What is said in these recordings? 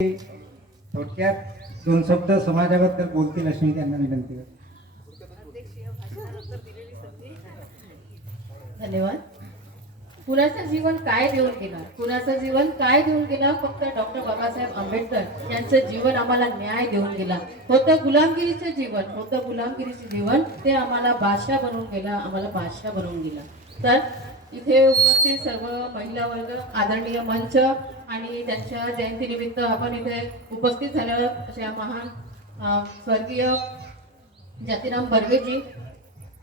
थोडक्यात दोन शब्द समाजाबद्दल बोलतील अशी मी त्यांना विनंती करतो. धन्यवाद. कुणाचं जीवन काय देऊन गेलं कुणाचं जीवन काय देऊन गेलं फक्त डॉक्टर बाबासाहेब आंबेडकर यांचं जीवन आम्हाला न्याय देऊन गेला. होतं गुलामगिरीचं जीवन होतं गुलामगिरीचं जीवन ते आम्हाला बादशाह बनवून गेलं आम्हाला बादशाह बनवून गेला. तर इथे उपस्थित सर्व महिला वर्ग आदरणीय मंच आणि त्यांच्या जयंतीनिमित्त आपण इथे उपस्थित झालं अशा महान स्वर्गीय जातीराम बर्वेजी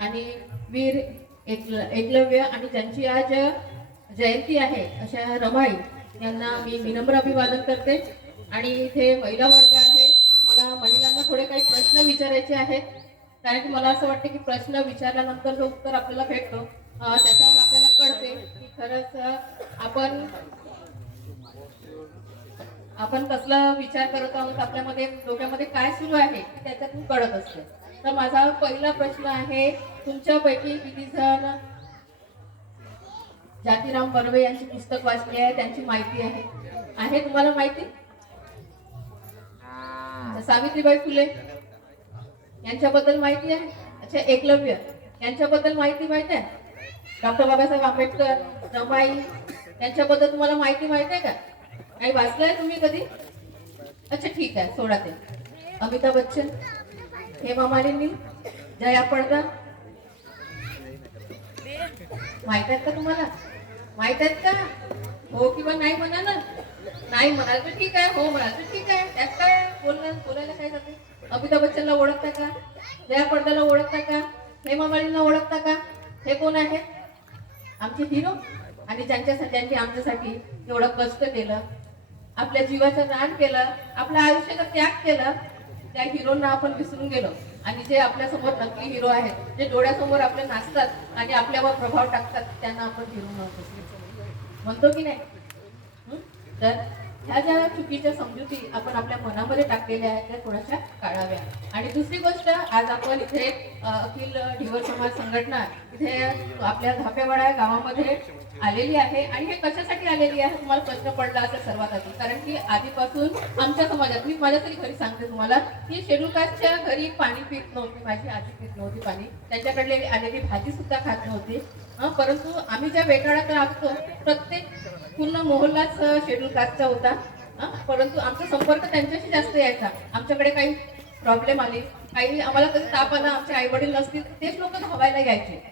आणि वीर एकल एकलव्य आणि ज्यांची आज जयंती आहे अशा रमाई यांना मी विनम्र अभिवादन करते. आणि इथे महिला वर्ग आहे. मला महिलांना थोडे काही प्रश्न विचारायचे आहेत. कारण की मला असं वाटतं की प्रश्न विचारल्यानंतर जो उत्तर आपल्याला भेटतो त्याच्यावर आपल्याला कळते की खरंच आपण आपण कसला विचार करत आहोत आपल्यामध्ये डोक्यामध्ये काय सुरू आहे त्याच्यातून कळत असते. तर माझा पहिला प्रश्न आहे तुमच्यापैकी किती जण जातीराम बर्वे यांची पुस्तक वाचली आहे त्यांची माहिती आहे? आहे तुम्हाला माहिती? तर सावित्रीबाई फुले यांच्याबद्दल माहिती आहे? अच्छा एकलव्य यांच्याबद्दल माहिती माहिती आहे? डॉक्टर बाबासाहेब आंबेडकर रमाई यांच्याबद्दल तुम्हाला माहिती माहिती आहे का? काही वाचलंय तुम्ही कधी? अच्छा ठीक आहे सोडा ते. अमिताभ बच्चन हेमा मालिनी जया पडदा. माहीत आहेत का तुम्हाला? माहीत आहेत का? हो किंवा नाही म्हणा ना? नाही म्हणाल तर ठीक आहे हो म्हणाल तर ठीक आहे. त्यात काय बोलणार बोलायला काय जाते? अमिताभ बच्चनला ओळखता का? जया पडद्याला ओळखता का? हेमा मालिनीला ओळखता का? हे कोण आहे आमचे हिरो आणि ज्यांच्यासाठी ज्यांनी आमच्यासाठी एवढं कष्ट केलं आपल्या जीवाचं दान केलं आपल्या आयुष्याचा त्याग केला त्या हिरोना आपण विसरून गेलो. आणि जे आपल्यासमोर नकली हिरो आहेत जे डोळ्यासमोर आपले नाचतात आणि आपल्यावर प्रभाव टाकतात त्यांना आपण हिरो म्हणतो. म्हणतो की नाही? तर ह्या ज्या चुकीच्या समजुती आपण आपल्या मनामध्ये टाकलेल्या आहेत त्या थोड्याशा काढाव्या. आणि दुसरी गोष्ट आज आपण इथे अखिल ढिवर समाज संघटना इथे आपल्या धापेवाडा गावामध्ये आलेली आहे. आणि हे कशासाठी आलेली आहे तुम्हाला प्रश्न पडला असेल सर्वात आधी. कारण की आधीपासून आमच्या समाजात मी माझ्या तरी घरी सांगते तुम्हाला की शेड्यूल घरी पाणी पित नव्हती माझी आधी पित नव्हती पाणी. त्यांच्याकडले आलेली भाजी सुद्धा खात नव्हती. हं, परंतु आम्ही ज्या बेटाळ्यात राहतो प्रत्येक पूर्ण मोहल्लाच शेड्यूल कास्टचा होता. परंतु आमचा संपर्क त्यांच्याशी जास्त यायचा. आमच्याकडे काही प्रॉब्लेम आले काही आम्हाला कधी ताप आला आमचे आई वडील नसतील तेच लोक धावायला यायचे.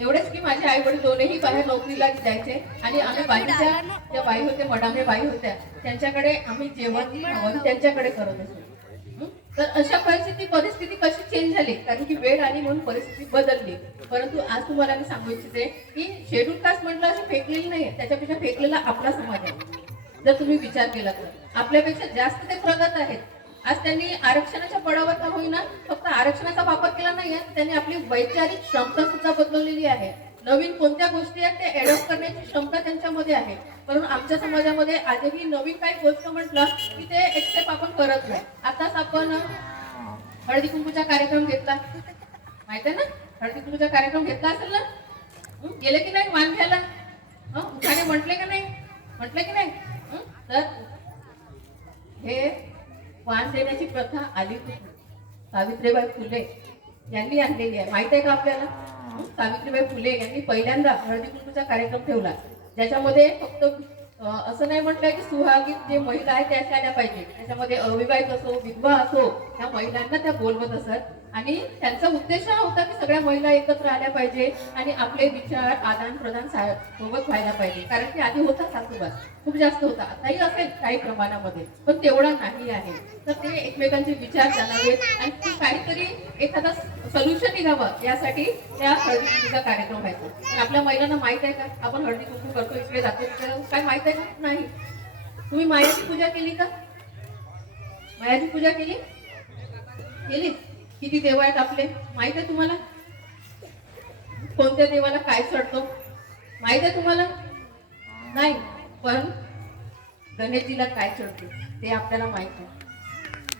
एवढेच की माझे आई वडील दोन्ही बाहेर नोकरीला जायचे आणि आम्ही बाईच्या ज्या बाई होत्या मडामे बाई होत्या त्यांच्याकडे आम्ही जेवण त्यांच्याकडे करत असतो. तर अशा परिस्थिती परिस्थिती कशी चेंज झाली? कारण की वेळ आली म्हणून परिस्थिती बदलली. परंतु आज तुम्हाला मी सांगू इच्छिते की शेड्यूल कास्ट म्हटलं अशी फेकलेली नाही त्याच्यापेक्षा फेकलेला आपला समाज आहे. जर तुम्ही विचार केला तर. आपल्यापेक्षा जास्त ते प्रगत आहेत. आज त्यांनी आरक्षणाच्या पडावर का होईना फक्त आरक्षणाचा वापर केला नाहीये त्यांनी आपली वैचारिक क्षमता सुद्धा बदललेली आहे. नवीन कोणत्या गोष्टी आहेत ते अडॉप्ट करण्याची क्षमता त्यांच्यामध्ये आहे. म्हणून आमच्या समाजामध्ये आजही नवीन काही गोष्ट म्हटलं की ते एक्सेप्ट आपण करत नाही. आताच आपण हळदी कुंकूचा कार्यक्रम घेतला. माहीत आहे ना? हळदी कुंकूचा कार्यक्रम घेतला असेल ना गेले की नाही मान घ्यायला? उठाने म्हटले का नाही? म्हटले की नाही? तर हे मान देण्याची प्रथा आली सावित्रीबाई फुले यांनी आणलेली आहे. माहीत आहे का आपल्याला? सावित्रीबाई फुले यांनी पहिल्यांदा हळदी कुंकूचा कार्यक्रम ठेवला. ज्याच्यामध्ये फक्त असं नाही म्हटलंय की सुहागीत जे महिला आहेत त्या पाहिजे. त्याच्यामध्ये अविवाहित असो विधवा असो त्या महिलांना त्या बोलवत असत. आणि त्यांचा उद्देश हा होता की सगळ्या महिला एकत्र आल्या पाहिजे आणि आपले विचार आदान प्रदान सोबत व्हायला पाहिजे. कारण की आधी होता सासूबास खूप जास्त होता. आताही असेल काही प्रमाणामध्ये पण तेवढा नाही आहे. तर ते एकमेकांचे विचार जाणावेत आणि काहीतरी एखादा सोल्युशन निघावं यासाठी त्या हळदी कुंकूचा कार्यक्रम व्हायचा. पण आपल्या महिलांना माहीत आहे का? आपण हळदी कुंकू करतो इकडे जातो काय माहीत आहे का? नाही. तुम्ही मायाची पूजा केली का? मायाची पूजा केली? केली किती देव आहेत आपले? माहीत आहे तुम्हाला? कोणत्या देवाला काय चढतो? माहीत आहे तुम्हाला? नाही पण गणेशजीला काय चढतो ते आपल्याला माहीत आहे.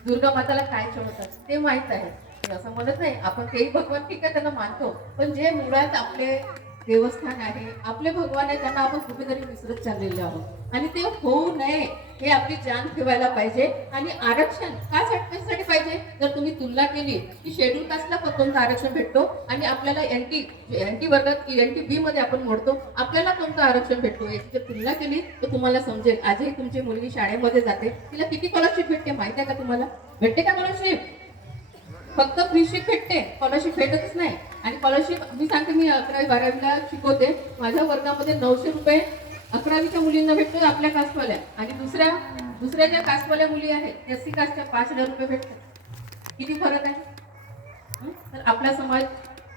दुर्गा माताला काय चढवतात ते माहीत आहे. असं म्हणत नाही आपण तेही भगवान ठीक आहे त्यांना मानतो. पण जे मुळात आपले देवस्थान आहे. आपले भगवान आहे त्यांना आपण कुठेतरी विसरत चाललेले आहोत. आणि ते होऊ नये हे आपली जाण ठेवायला पाहिजे. आणि आरक्षण का साठी पाहिजे? जर तुम्ही तुलना केली की शेड्यूल कास्टला कोणतं आरक्षण भेटतो आणि आपल्याला एनटी एनटी वर्गात एन टी बी मध्ये आपण मोडतो आपल्याला कोणतं आरक्षण भेटतो? याची जर तुलना केली तर तुम्हाला समजेल. आजही तुमची मुलगी शाळेमध्ये जाते. तिला किती स्कॉलरशिप भेटते माहिती आहे का तुम्हाला? भेटते का स्कॉलरशिप फक्त फ्रीशिप भेटते. स्कॉलरशिप भेटतच नाही. आणि स्कॉलरशिप मी सांगते मी अकरावी बारावीला शिकवते. माझ्या वर्गामध्ये नऊशे रुपये अकरावीच्या मुलींना भेटतो आपल्या कास्टवाल्या आणि दुसऱ्या दुसऱ्या ज्या कास्टवाल्या मुली आहेत एस सी कास्टच्या पाच हजार रुपये भेटतात. किती फरक आहे? तर आपला समाज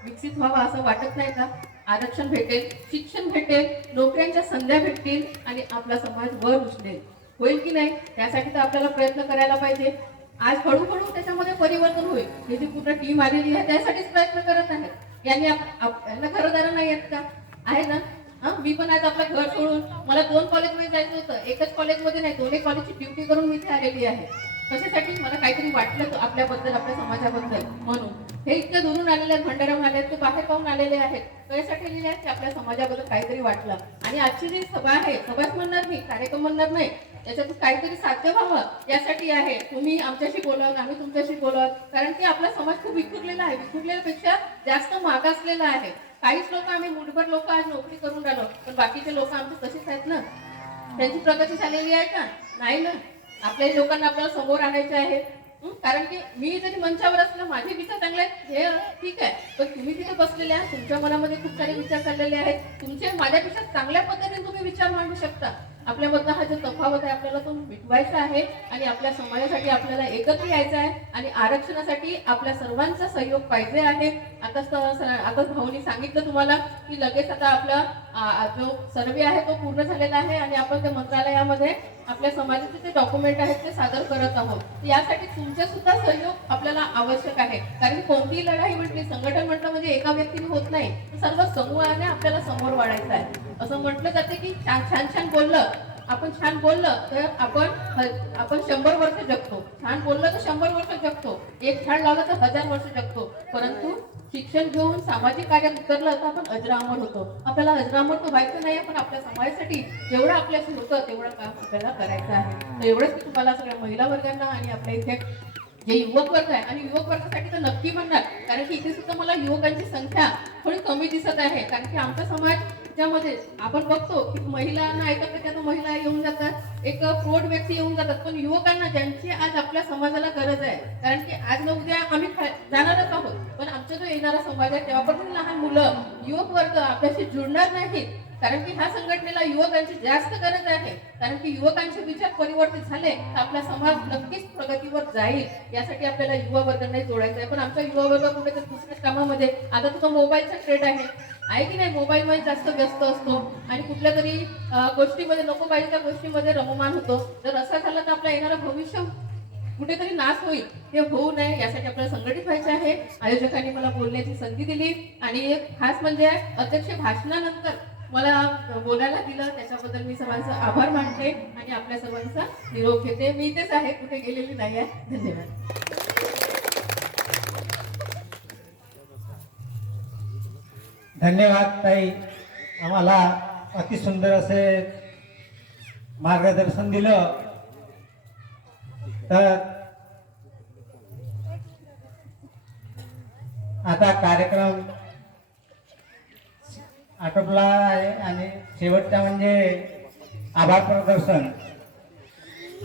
विकसित व्हावा असं वाटत नाही का? आरक्षण भेटेल शिक्षण भेटेल नोकऱ्यांच्या संध्या भेटतील आणि आपला समाज वर उचलेल. होईल की नाही? त्यासाठी तर आपल्याला प्रयत्न करायला पाहिजे. आज हळूहळू त्याच्यामध्ये परिवर्तन होईल. हे जी पूर्ण टीम आलेली आहे त्यासाठीच प्रयत्न करत आहे. यांनी यांना घरदार नाही आहेत का? आहे ना? हा? मी पण आज आपलं घर सोडून मला दोन कॉलेजमध्ये जायचं होतं. एकच कॉलेजमध्ये नाही दोन्ही कॉलेजची ड्युटी करून मी इथे आलेली आहे. कशासाठी? मला काहीतरी वाटलं आपल्याबद्दल आपल्या समाजाबद्दल. म्हणून हे इतकं दुरून आलेले आहेत भंडारा आले आहेत ते बाहेर पाहून आलेले आहेत. कशासाठी आलेले आहेत की आपल्या समाजाबद्दल काहीतरी वाटलं. आणि आजची जी सभा आहे सभाच म्हणणार मी कार्यक्रम म्हणणार नाही. याच्यातून काहीतरी साध्य व्हावं यासाठी आहे. तुम्ही आमच्याशी बोलत आम्ही तुमच्याशी बोलत कारण की आपला समाज खूप विखुरलेला आहे. विखुरलेल्यापेक्षा जास्त मागासलेला आहे. काहीच लोक आम्ही मुठभर लोक आज नोकरी करून राहिलो पण बाकीचे लोक आमचे तसेच आहेत ना? त्यांची प्रगती झालेली आहे का? नाही ना? आपल्या लोकांना आपल्याला समोर आणायचे आहे. कारण की मी जरी मंचावर असलं माझे विचार चांगले आहेत. हे ठीक आहे. पण तुम्ही तिथे बसलेले आहात तुमच्या मनामध्ये खूप सारे विचार चाललेले आहेत. तुमचे माझ्यापेक्षा चांगल्या पद्धतीने तुम्ही विचार मांडू शकता. आपल्यामधला हा जो तफावत आहे आपल्याला तो मिटवायचा आहे आणि आपल्या समाजासाठी आपल्याला एकत्र यायचं आहे आणि आरक्षणासाठी आपल्या सर्वांचा सहयोग पाहिजे आहे. आता आता भाऊनी सांगितलं तुम्हाला की लगेच आता आपला जो सर्वे आहे तो पूर्ण झालेला आहे आणि आपण त्या मंत्रालयामध्ये आपल्या समाजाचे जे डॉक्युमेंट आहेत ते सादर करत आहोत. यासाठी तुमचे सुद्धा सहयोग आपल्याला आवश्यक आहे. कारण कोणतीही लढाई म्हटली संघटन म्हटलं म्हणजे एका व्यक्तीने होत नाही. सर्व समूहाने आपल्याला समोर वाढायचं आहे. असं म्हटलं जाते की छान छान छान बोललं. आपण छान बोललं तर आपण आपण शंभर वर्ष जगतो. छान बोललं तर शंभर वर्ष जगतो. एक छान लावलं तर हजार वर्ष जगतो. परंतु शिक्षण घेऊन सामाजिक कार्यात उतरलं तर आपण अजरामर होतो. आपल्याला अजरामर तर व्हायचं नाही पण आपल्या समाजासाठी जेवढं आपल्याशी होतं तेवढं काम आपल्याला करायचं आहे. तर एवढंच मी तुम्हाला सगळ्या महिला वर्गांना आणि आपल्या इथे जे युवक वर्ग आहे आणि युवक वर्गासाठी तर नक्की म्हणणार कारण की इथे सुद्धा मला युवकांची संख्या थोडी कमी दिसत आहे. कारण की आमचा समाज त्यामध्ये आपण बघतो की महिलांना ऐकत त्यात महिला येऊन जातात एक प्रौढ व्यक्ती येऊन जातात. पण युवकांना ज्यांची आज आपल्या समाजाला गरज आहे कारण की आज न उद्या आम्ही जाणारच आहोत. पण आमचा जो येणारा समाज आहे तेव्हापासून लहान मुलं युवक वर्ग आपल्याशी जुळणार नाहीत. कारण की ह्या संघटनेला युवकांची जास्त गरज आहे. कारण की युवकांचे विचार परिवर्तित झाले तर आपला समाज नक्कीच प्रगतीवर जाईल. यासाठी आपल्याला युवा वर्गांना जोडायचं आहे. पण आमच्या युवा वर्ग कुठे तर दुसऱ्याच कामामध्ये. आता तुझा मोबाईलचा ट्रेड आहे. आहे की नाही? मोबाईलमध्ये जास्त व्यस्त असतो. आणि कुठल्या तरी गोष्टीमध्ये नको पाहिजे त्या गोष्टीमध्ये रममान होतो. जर असं झालं तर आपलं येणारं भविष्य कुठेतरी नाश होईल. हे होऊ नये. यासाठी आपल्याला संघटित व्हायचे आहे. आयोजकांनी मला बोलण्याची संधी दिली. आणि खास म्हणजे अध्यक्ष भाषणानंतर मला बोलायला दिलं त्याच्याबद्दल मी सर्वांचा आभार मानते आणि आपल्या सर्वांचा निरोप घेते. मी इथेच आहे कुठे गेलेली नाही आहे. धन्यवाद. धन्यवाद ताई. आम्हाला अति सुंदर असे मार्गदर्शन दिलं. तर आता कार्यक्रम आटोपला आहे आणि शेवटचा म्हणजे आभार प्रदर्शन.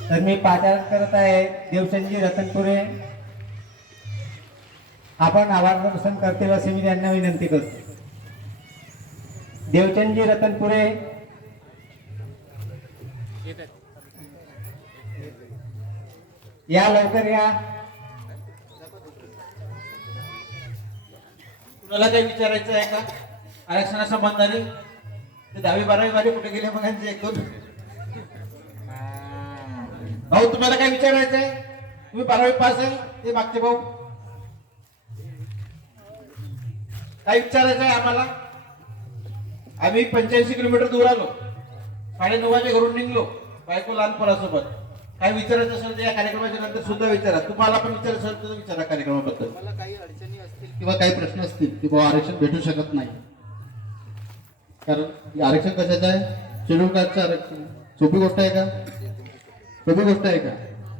तर मी पाचारण करत आहे देवचंदजी रतनपुरे. आपण आभार प्रदर्शन करतील असे मी त्यांना विनंती करतो. देवचंदजी रतनपुरे. या लवकर या. कुणाला काही विचारायचं आहे का? आरक्षणा संबंधाने ते दहावी बारावी वाले कुठे गेले मग यांचे एक दोन भाऊ तुम्हाला काय विचारायचं आहे तुम्ही बारावी पास आहे? ते मागचे भाऊ. काय विचारायचं आहे आम्हाला? आम्ही पंच्याऐंशी किलोमीटर दूर आलो. साडे नऊ वाजे घरून निघलो. बायको लहानपणासोबत काय विचारायचं असेल तर या कार्यक्रमाच्या नंतर सुद्धा विचारा. तुम्हाला पण विचारायचं असेल तर विचारा कार्यक्रमाबद्दल. मला काही अडचणी असतील किंवा काही प्रश्न असतील की बाबा आरक्षण भेटू शकत नाही. कारण आरक्षण कशाचं आहे? शेड्यूल कास्टचं आरक्षण. सोपी गोष्ट आहे का? सोपी गोष्ट आहे का?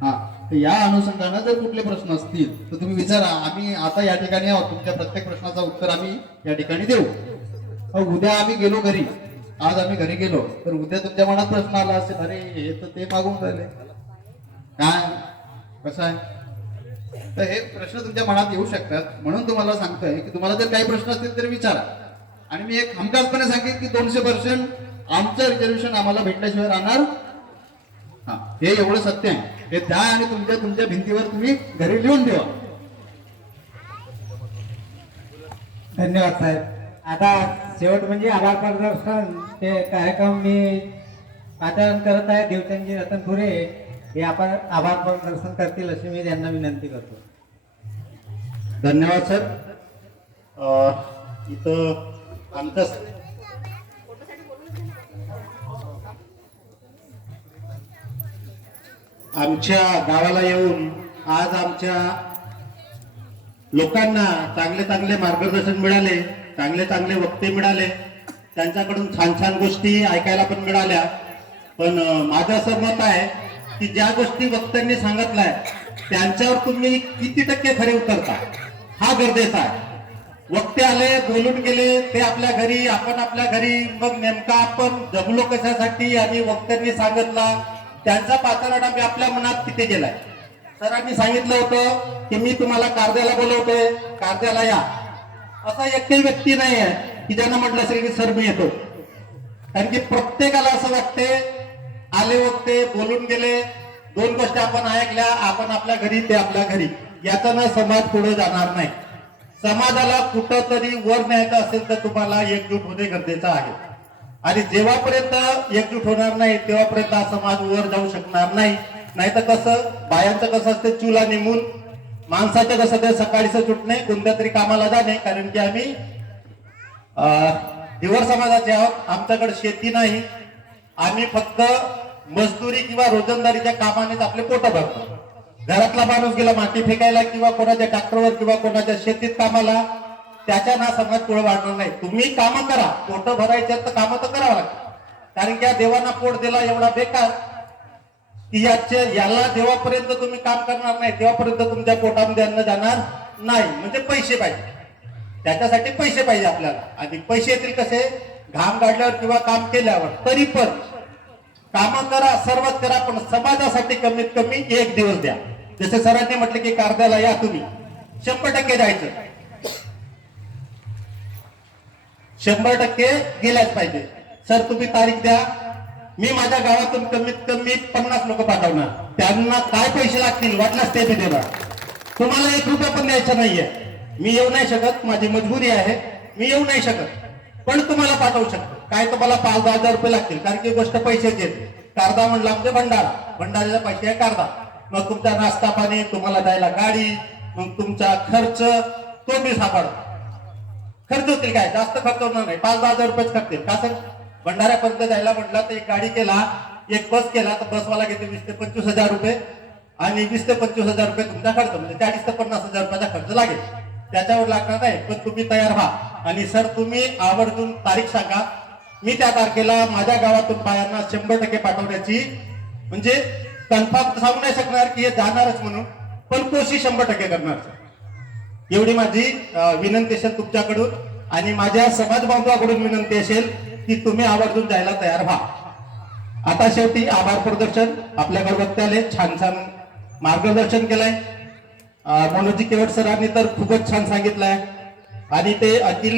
हा. तर या अनुषंगानं जर कुठले प्रश्न असतील तर तुम्ही विचारा. आम्ही आता या ठिकाणी आहोत. तुमच्या प्रत्येक प्रश्नाचं उत्तर आम्ही या ठिकाणी देऊ. हो, उद्या आम्ही गेलो घरी. आज आम्ही घरी गेलो. तर उद्या तुमच्या मनात प्रश्न आला असेल अरे हे तर ते मागून राहिले. काय? कसं आहे? तर हे प्रश्न तुमच्या मनात येऊ शकतात. म्हणून तुम्हाला सांगतोय की तुम्हाला जर काही प्रश्न असतील तर विचारा. आणि मी एक हमखासपणे सांगेन की दोनशे पर्सेंट आमचं रिझर्वेशन आम्हाला भेटल्याशिवाय राहणार हा हे एवढं सत्य आहे. हे द्या आणि तुमच्या तुमच्या भिंतीवर तुम्ही घरी लिहून ठेवा. धन्यवाद साहेब. आता शेवट म्हणजे आभार प्रदर्शन ते कार्यक्रम मी पाचारण करत आहे देवचंदजी रतनपुरे. हे आपण आभार प्रदर्शन करतील अशी मी त्यांना विनंती करतो. धन्यवाद सर. अं, इथं आमचं आमच्या गावाला येऊन आज आमच्या लोकांना चांगले चांगले मार्गदर्शन मिळाले चांगले चांगले वक्ते मिळाले. त्यांच्याकडून छान छान गोष्टी ऐकायला पण मिळाल्या. पण माझं असं मत आहे की ज्या गोष्टी वक्त्यांनी सांगितल्या त्यांच्यावर तुम्ही किती टक्के खरे उतरता? हा गरजेचा आहे. वक्ते आले बोलून गेले ते आपल्या घरी आपण आपल्या घरी. मग नेमका आपण जगलो कशासाठी आणि वक्त्यांनी सांगितला त्यांचा पाचारणा मी आपल्या मनात किती गेलाय. सरांनी सांगितलं होतं की मी तुम्हाला कारद्याला बोलवतोय कारद्याला या. असा एकही व्यक्ती नाही आहे की ज्यांना म्हटलं असेल की सर मी येतो. कारण की प्रत्येकाला असं वाटते आले वक्ते बोलून गेले दोन गोष्टी आपण ऐकल्या आपण आपल्या घरी ते आपल्या घरी. याच्यानं समाज पुढे जाणार नाही. समाजाला कुठं तरी वर न्यायचं असेल तर तुम्हाला एकजूट होणे गरजेचं आहे. आणि जेव्हापर्यंत एकजूट होणार नाही तेव्हापर्यंत हा समाज वर जाऊ शकणार नाही. नाहीतर कसं बायांचं कसं असते चुला निमून माणसाचं कसं ते सकाळीच सुटणे कोणत्या तरी कामाला जाणे कारण की आम्ही दिवर समाजाचे आहोत आमच्याकडे शेती नाही. आम्ही फक्त मजदुरी किंवा रोजंदारीच्या कामानेच आपले पोट भरतो. घरातला माणूस गेला माती फेकायला किंवा कोणाच्या ट्रॅक्टरवर किंवा कोणाच्या शेतीत कामाला त्याच्या ना समाज पुढे वाढणार नाही. तुम्ही कामं करा. पोट भरायचे तर कामं तर करावं लागतात कारण की या देवांना पोट दिला एवढा बेकार की याचे याला जेव्हापर्यंत तुम्ही काम करणार नाही. तेव्हापर्यंत तुमच्या पोटामध्ये अन्न जाणार नाही. म्हणजे पैसे पाहिजे. त्याच्यासाठी पैसे पाहिजे आपल्याला. आणि पैसे येतील कसे? घाम काढल्यावर किंवा काम केल्यावर. तरी पण काम करा सर्वच करा पण समाजासाठी कमीत कमी एक दिवस द्या. जसं सरांनी म्हटलं की कारद्याला या तुम्ही. शंभर टक्के जायचं. शंभर टक्के गेल्याच पाहिजे. सर तुम्ही तारीख द्या. मी माझ्या गावातून कमीत कमी पन्नास लोक पाठवणार. त्यांना काय पैसे लागतील वाटलाच ते मी देणार. तुम्हाला एक रुपया पण द्यायचा नाहीये. मी येऊ नाही शकत. माझी मजबुरी आहे. मी येऊ नाही शकत. पण तुम्हाला पाठवू शकतो. काय तुम्हाला पाच दहा हजार रुपये लागतील? कारण की गोष्ट पैशाची येते कारदा म्हणला म्हणजे भंडारा. भंडाऱ्याला पैसे आहे कारदा. मग तुमचा नाश्ता पाणी तुम्हाला द्यायला गाडी मग तुमचा खर्च तो मी सापडतो खर्च होतील काय? जास्त खर्च होणार नाही. पाच दहा हजार रुपयेच खर्चतील का सर? भंडाऱ्यापर्यंत जायला म्हटलं तर एक गाडी केला एक बस केला तर बसवाला घेते वीस ते पंचवीस हजार रुपये. आणि वीस ते पंचवीस हजार रुपये तुमचा खर्च म्हणजे चाळीस ते पन्नास हजार रुपयाचा खर्च लागेल. त्याच्यावर लागणार नाही पण तुम्ही तयार व्हा. आणि सर तुम्ही आवर्जून तारीख सांगा. मी त्या तारखेला माझ्या गावातून बायांना शंभर टक्के पाठवण्याची म्हणजे कन्फर्म सांगू नाही शकणार की हे जाणारच म्हणून पण कोशिश शंभर टक्के करणार. एवढी माझी विनंती असेल तुमच्याकडून आणि माझ्या समाज बांधवाकडून विनंती असेल की तुम्ही आवर्जून जायला तयार व्हा. आता शेवटी आभार प्रदर्शन आपल्याकडे वक्ते आले छान छान मार्गदर्शन केलंय. मनोजी केवट सरांनी तर खूपच छान सांगितलंय. आणि ते अखिल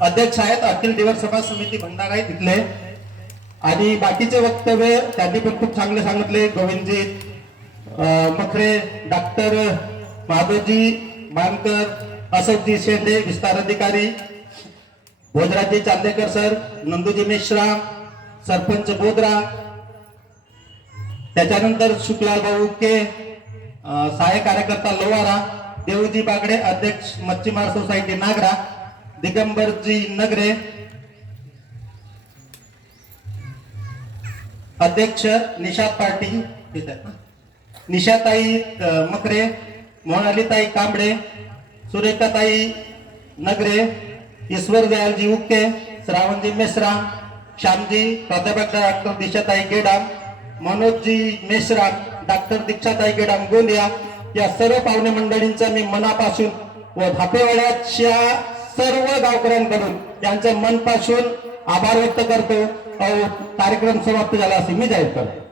अध्यक्ष आहेत अखिल दिवस सभा समिती भंडारा आहे तिथले आणि बाकीचे वक्तव्य त्यांनी पण खूप चांगले सांगितले. गोविंदजी मखरे डॉक्टर महादेवजी मानकर अशोकजी शेंडे विस्तार अधिकारी भोजराजी चांदेकर सर नंदूजी मिश्रा सरपंच बोधरा त्याच्यानंतर शुक्लाल भाऊ के सहाय्य कार्यकर्ता लोवारा देवजी बागडे अध्यक्ष मच्छीमार सोसायटी नागरा दिगंबरजी नगरे अध्यक्ष निषाद पार्टी निषाताई निशाताई मकरे मोनालीताई कांबळे सुरेखाताई नगरे ईश्वर दयालजी उके श्रावणजी मेश्राम श्यामजी प्राध्यापक डॉक्टर दिशाताई गेडाम मनोजजी मेश्राम डॉक्टर दीक्षाताई गेडाम गोंदिया या सर्व पाहुणे मंडळींचा मी मनापासून व धापेवाड्याच्या सर्व गावकऱ्यांकडून त्यांचं मनपासून आभार व्यक्त करतो. कार्यक्रम समाप्त झाला असेल मी जाहीर करतो